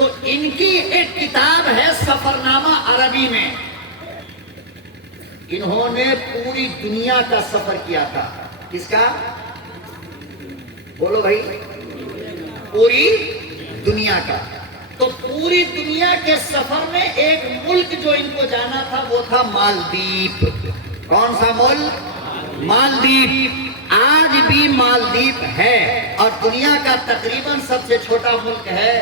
تو ان کی ایک کتاب ہے سفرنامہ عربی میں، انہوں نے پوری دنیا کا سفر کیا تھا۔ کس کا؟ بولو بھائی، پوری دنیا کا۔ تو پوری دنیا کے سفر میں ایک ملک جو ان کو جانا تھا وہ تھا مالدیپ۔ کون سا ملک؟ مالدیپ۔ آج بھی مالدیپ ہے اور دنیا کا تقریباً سب سے چھوٹا ملک ہے،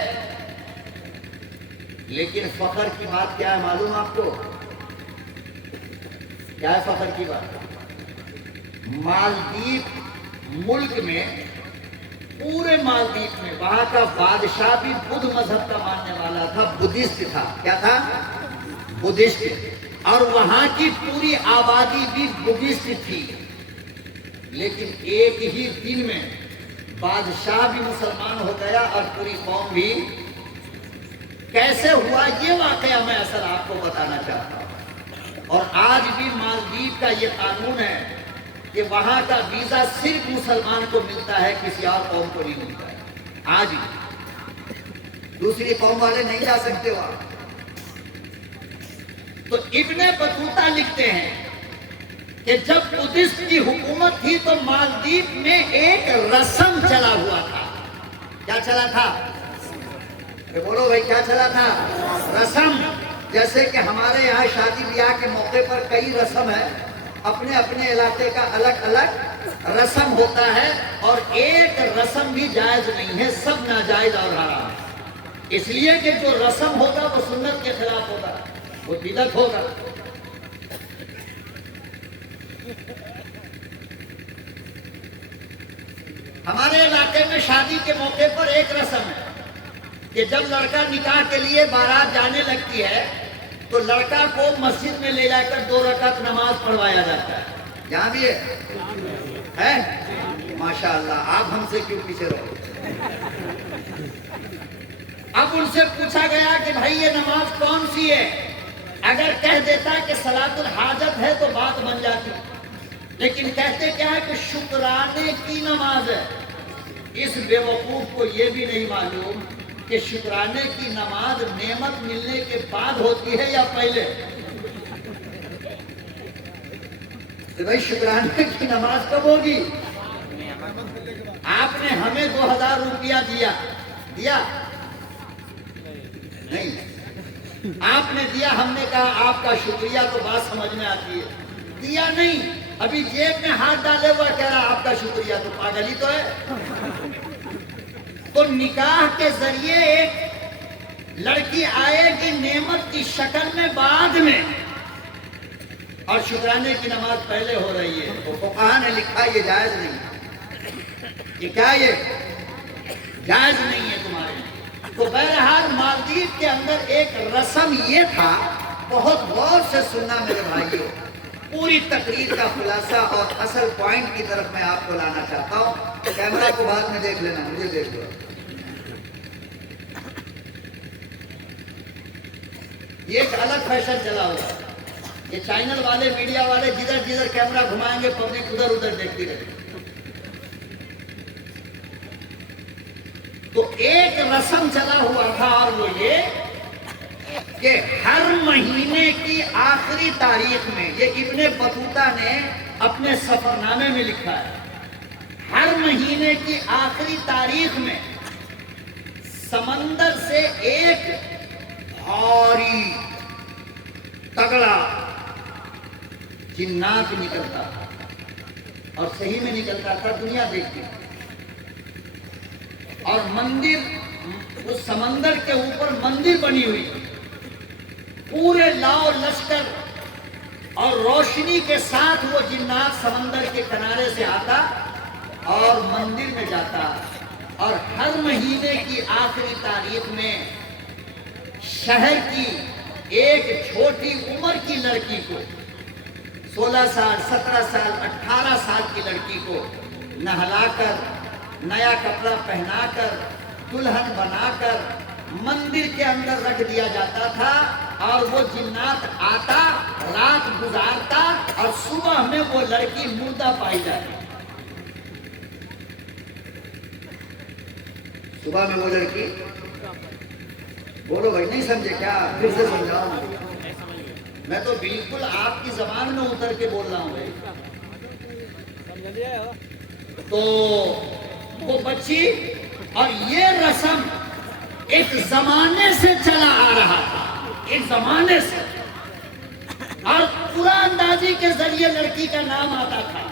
لیکن فخر کی بات کیا ہے معلوم آپ کو؟ کیا ہے فخر کی بات؟ مالدیپ ملک میں، پورے مالدیپ میں، وہاں کا بادشاہ بھی بدھ مذہب کا ماننے والا تھا، بدھسٹ تھا۔ کیا تھا؟ بدھسٹ۔ اور وہاں کی پوری آبادی بھی بدھسٹ تھی، لیکن ایک ہی دن میں بادشاہ بھی مسلمان ہو گیا اور پوری قوم بھی۔ کیسے ہوا یہ واقعہ میں اصل آپ کو بتانا چاہتا ہوں۔ اور آج بھی مالدیپ کا یہ قانون ہے کہ وہاں کا ویزا صرف مسلمان کو ملتا ہے، کسی اور قوم کو نہیں ملتا ہے۔ آج بھی دوسری قوم والے نہیں جا سکتے وہاں۔ تو ابن بطوطہ لکھتے ہیں کہ جب بدھسٹ کی حکومت تھی تو مالدیپ میں ایک رسم چلا ہوا تھا۔ کیا چلا تھا؟ بولو بھائی، کیا چلا تھا؟ رسم۔ جیسے کہ ہمارے یہاں شادی بیاہ کے موقع پر کئی رسم ہے، اپنے اپنے علاقے کا الگ الگ رسم ہوتا ہے، اور ایک رسم بھی جائز نہیں ہے، سب ناجائز اور حرام ہے۔ اس لیے کہ جو رسم ہوگا وہ سنت کے خلاف ہوگا، وہ بدعت ہوگا۔ ہمارے علاقے میں شادی کے موقع پر ایک رسم ہے کہ جب لڑکا نکاح کے لیے بارات جانے لگتی ہے تو لڑکا کو مسجد میں لے جا کر 2 رکعت نماز پڑھوایا جاتا ہے۔ یہاں بھی ہے؟ ماشاءاللہ، آپ ہم سے کیوں پیچھے رہو؟ اب ان سے پوچھا گیا کہ بھائی یہ نماز کون سی ہے؟ اگر کہہ دیتا کہ صلاۃ الحاجت ہے تو بات بن جاتی، لیکن کہتے کیا ہے کہ شکرانے کی نماز ہے۔ اس بے وقوف کو یہ بھی نہیں معلوم کہ شکرانے کی نماز نعمت ملنے کے بعد ہوتی ہے یا پہلے؟ بھائی شکرانے کی نماز کب ہوگی؟ آپ نے ہمیں 2000 روپیہ دیا نہیں، آپ نے دیا، ہم نے کہا آپ کا شکریہ، تو بات سمجھ میں آتی ہے۔ دیا نہیں، ابھی جیب میں ہاتھ ڈالے ہوا کہہ رہا آپ کا شکریہ، تو پاگل ہی تو ہے۔ تو نکاح کے ذریعے ایک لڑکی آئے گی نعمت کی شکل میں بعد میں، اور شکرانے کی نماز پہلے ہو رہی ہے۔ تو فقہا نے لکھا یہ جائز نہیں، یہ کیا، یہ جائز نہیں ہے تمہارے لیے۔ تو بہرحال مالدیپ کے اندر ایک رسم یہ تھا، بہت غور سے سننا میرے بھائیوں، پوری تقریر کا خلاصہ اور اصل پوائنٹ کی طرف میں آپ کو لانا چاہتا ہوں۔ کیمرہ کو بعد میں دیکھ لینا، مجھے دیکھ لو۔ یہ ایک الگ فیشن چلا ہوا ہے، یہ چینل والے، میڈیا والے جدھر جدھر کیمرہ گھمائیں گے پبلک ادھر ادھر دیکھتی رہے گی۔ تو ایک رسم چلا ہوا تھا، اور وہ یہ کہ ہر مہینے کی آخری تاریخ میں، یہ ابن بطوطہ نے اپنے سفرنامے میں لکھا ہے، ہر مہینے کی آخری تاریخ میں سمندر سے ایک بھاری تگڑا جنات نکلتا تھا، اور صحیح میں نکلتا تھا، دنیا دیکھتی، اور مندر، اس سمندر کے اوپر مندر بنی ہوئی، پورے لاؤ لشکر اور روشنی کے ساتھ وہ جنات سمندر کے کنارے سے آتا اور مندر میں جاتا، اور ہر مہینے کی آخری تاریخ میں شہر کی ایک چھوٹی عمر کی لڑکی کو، 16 سال 17 سال 18 سال کی لڑکی کو نہلا کر، نیا کپڑا پہنا کر، دلہن بنا کر مندر کے اندر رکھ دیا جاتا تھا، اور وہ جنات آتا، رات گزارتا، اور صبح میں وہ لڑکی مردہ پائی جاتی۔ صبح میں وہ لڑکی بولو بھائی نہیں سمجھے کیا؟ پھر سے سمجھاؤ. میں تو بالکل آپ کی زبان میں اتر کے بول رہا ہوں بھائی. تو وہ بچی اور یہ رسم ایک زمانے سے چلا آ رہا تھا، ایک زمانے سے، اور پورا اندازی کے ذریعے لڑکی کا نام آتا تھا.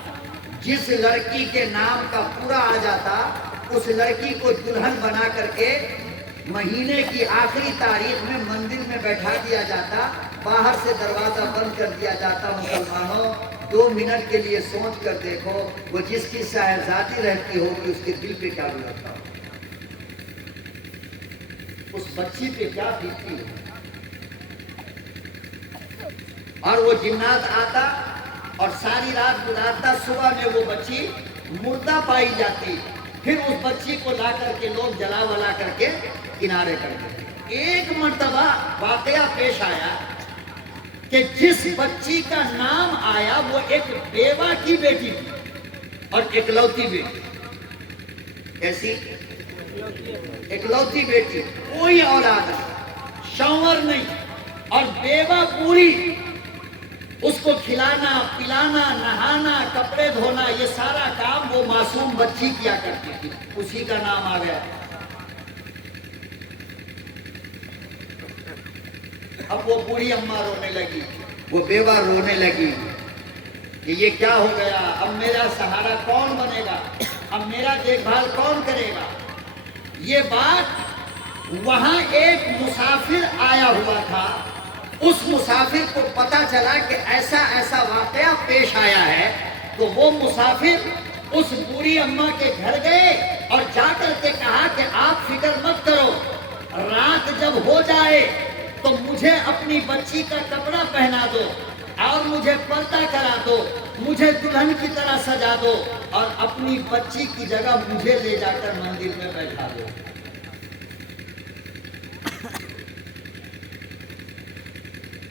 جس لڑکی کے نام کا پورا آ جاتا اس لڑکی کو دلہن بنا کر کے مہینے کی آخری تاریخ میں مندر میں بیٹھا دیا جاتا، باہر سے دروازہ بند کر دیا جاتا. مسلمانوں 2 منٹ کے لیے سوچ کر دیکھو وہ جس کی شاہزادی رہتی ہوگی اس کے دل پہ کیا گزرتا ہو، اس بچی پہ کیا بیتتی ہو. اور وہ جنات آتا اور ساری رات گزارتا، صبح میں وہ بچی مردہ پائی جاتی. پھر اس بچی کو لا کر کے لوگ جلا ولا کر کے کنارے کر دیتے. ایک مرتبہ واقعہ پیش آیا کہ جس بچی کا نام آیا وہ ایک بیوہ کی بیٹی تھی اور اکلوتی بیٹی. ایسی اکلوتی بیٹی، کوئی اولاد نہیں، شوہر نہیں، اور بیوہ پوری. اس کو کھلانا پلانا نہانا کپڑے دھونا یہ سارا کام وہ معصوم بچی کیا کرتی تھی. اسی کا نام آ گیا. اب وہ بوڑھی اماں رونے لگی، وہ بیوہ رونے لگی کہ یہ کیا ہو گیا، اب میرا سہارا کون بنے گا، اب میرا دیکھ بھال کون کرے گا. یہ بات وہاں ایک مسافر آیا ہوا تھا. اس مسافر کو پتا چلا کہ ایسا ایسا واقعہ پیش آیا ہے، تو وہ مسافر اس بوڑھی اماں کے گھر گئے اور جا کر کے کہا کہ آپ فکر مت کرو، رات جب ہو جائے تو مجھے اپنی بچی کا کپڑا پہنا دو اور مجھے پردہ کرا دو، مجھے دلہن کی طرح سجا دو اور اپنی بچی کی جگہ مجھے لے جا کر مندر میں بیٹھا دو.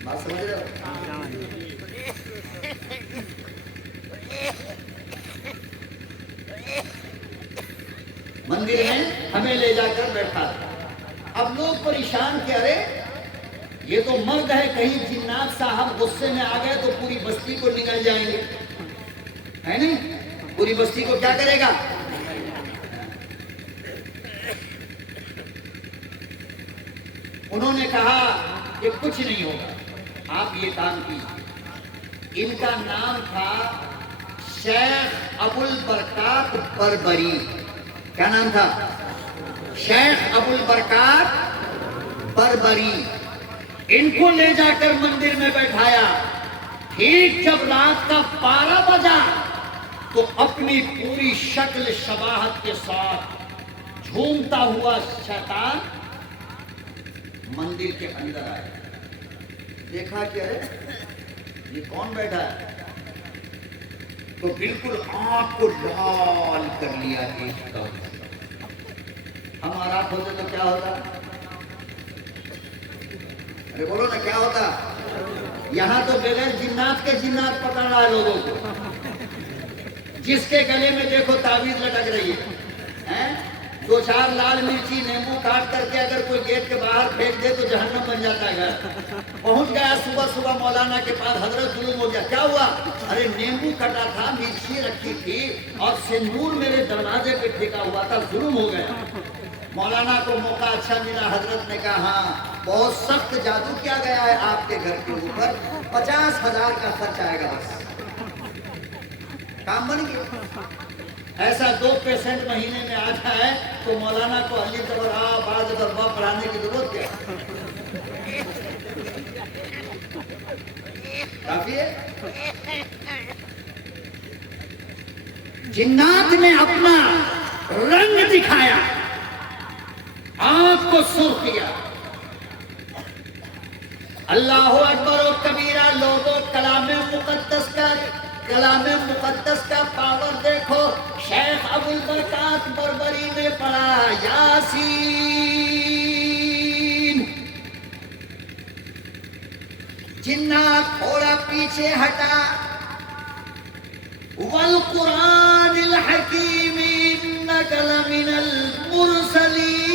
بات سمجھ رہے ہو؟ مندر میں ہمیں لے جا کر بیٹھا تھا. اب لوگ پریشان کہ ارے یہ تو مرد ہے، کہیں جنات صاحب غصے میں آ گئے تو پوری بستی کو نگل جائیں گے، ہے نہیں؟ پوری بستی کو کیا کرے گا؟ انہوں نے کہا کہ کچھ نہیں ہوگا، آپ یہ کام کیجیے. ان کا نام تھا شیخ ابو البرکات بربری. کیا نام تھا؟ شیخ ابو البرکات بربری. ان کو لے جا کر مندر میں بیٹھایا. ٹھیک جب رات کا 12 بجا تو اپنی پوری شکل شباہت کے ساتھ جھومتا ہوا شیطان مندر کے اندر آیا. دیکھا کہ ارے یہ کون بیٹھا ہے، تو بالکل آنکھ کو لال کر لیا. ایک دم ہم آرات ہوتے تو کیا ہوتا؟ ارے بولو نا کیا ہوتا؟ یہاں تو بغیر جنات کے جنات پکڑ رہا ہے لوگوں کو. جس کے گلے میں دیکھو تعویذ لٹک رہی ہے، 2-4 لال مرچی نیمبو کاٹ کر کے اگر کوئی گیٹ کے باہر پھینک دے تو جہنم بن جاتا ہے. پہنچ گیا صبح صبح مولانا کے پاس، حضرت ظلم ہو گیا. کیا ہوا؟ ارے نیمبو کٹا تھا، مرچی رکھی تھی اور سندور میرے دروازے پہ پھینکا ہوا تھا، ظلم ہو گیا. مولانا کو موقع اچھا ملا، حضرت نے کہا ہاں بہت سخت جادو کیا گیا ہے آپ کے گھر کے اوپر، 50,000 کا خرچ آئے گا، بس کام بن گیا. ایسا 2 پیشنٹ مہینے میں آ جائے تو مولانا کو علی تبرا بعض دربا پڑھانے کی ضرورت کیا؟ کافی ہے. جنات نے اپنا رنگ دکھایا، آنکھ کو سرخ کیا. اللہ اکبر و کبیرہ. لوگوں کلام مقدس کا پاور دیکھو. شیخ ابو البرکات بربری نے پڑھا یاسین. جنات تھوڑا پیچھے ہٹا. والقرآن الحکیم انک لمن المرسلین.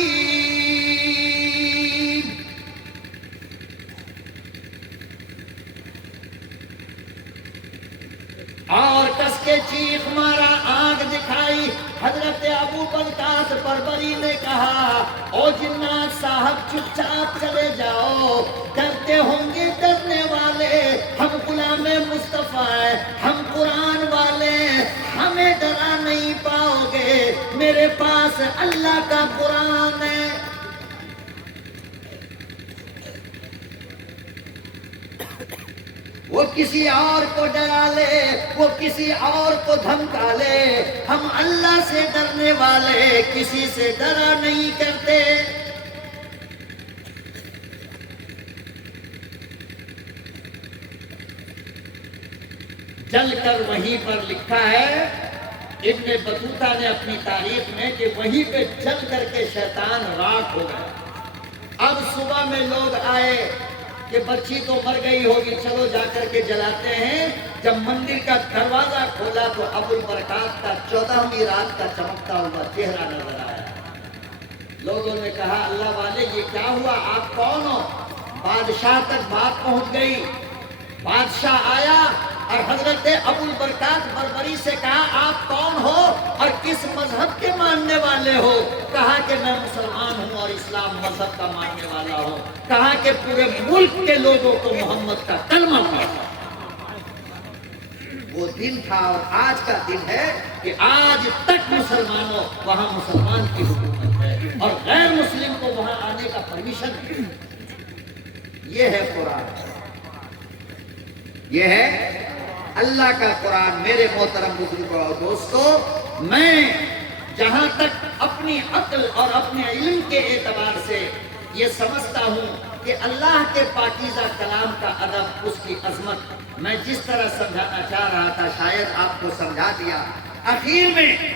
کے چیخ مارا، آنکھ دکھائی۔ حضرت ابو برکات بربری نے کہا او جنات صاحب چپ چاپ چلے جاؤ، ڈرتے ہوں گے ڈرنے والے، ہم غلام مصطفیٰ ہیں، ہم قرآن والے ہیں، ہمیں ڈرا نہیں پاؤ گے، میرے پاس اللہ کا قرآن ہے۔ وہ کسی اور کو ڈرا لے، وہ کسی اور کو دھمکا لے، ہم اللہ سے ڈرنے والے کسی سے ڈرا نہیں کرتے۔ جل کر وہیں پر لکھا ہے ابن بطوطہ نے اپنی تاریخ میں کہ وہیں پہ جل کر کے شیطان راکھ ہو گیا۔ اب صبح میں لوگ آئے کہ بچی تو مر گئی ہوگی، چلو جا کر کے جلاتے ہیں۔ جب مندر کا دروازہ کھولا تو ابو البرکات کا 14ویں رات کا چمکتا ہوا چہرہ نظر آیا۔ لوگوں نے کہا اللہ والے یہ کیا ہوا، آپ کون ہو؟ بادشاہ تک بات پہنچ گئی۔ بادشاہ آیا اور حضرت ابو البرکات بربری سے کہا آپ کون ہو اور کس مذہب کے ماننے والے ہو؟ کہا کہ میں مسلمان ہوں اور اسلام مذہب کا ماننے والا ہوں۔ کہا کہ پورے ملک کے لوگوں کو محمد کا کلمہ پڑھا۔ وہ دن تھا اور آج کا دن ہے کہ آج تک مسلمانوں وہاں مسلمان کی حکومت ہے اور غیر مسلم کو وہاں آنے کا پرمیشن ہے۔ یہ ہے قرآن، یہ ہے اللہ کا قرآن۔ میرے محترم بزرگوں اور دوستو، میں جہاں تک اپنی عقل اور اپنے علم کے اعتبار سے یہ سمجھتا ہوں کہ اللہ کے پاکیزہ کلام کا ادب، اس کی عظمت میں جس طرح سمجھانا چاہ رہا تھا شاید آپ کو سمجھا دیا۔ آخر میں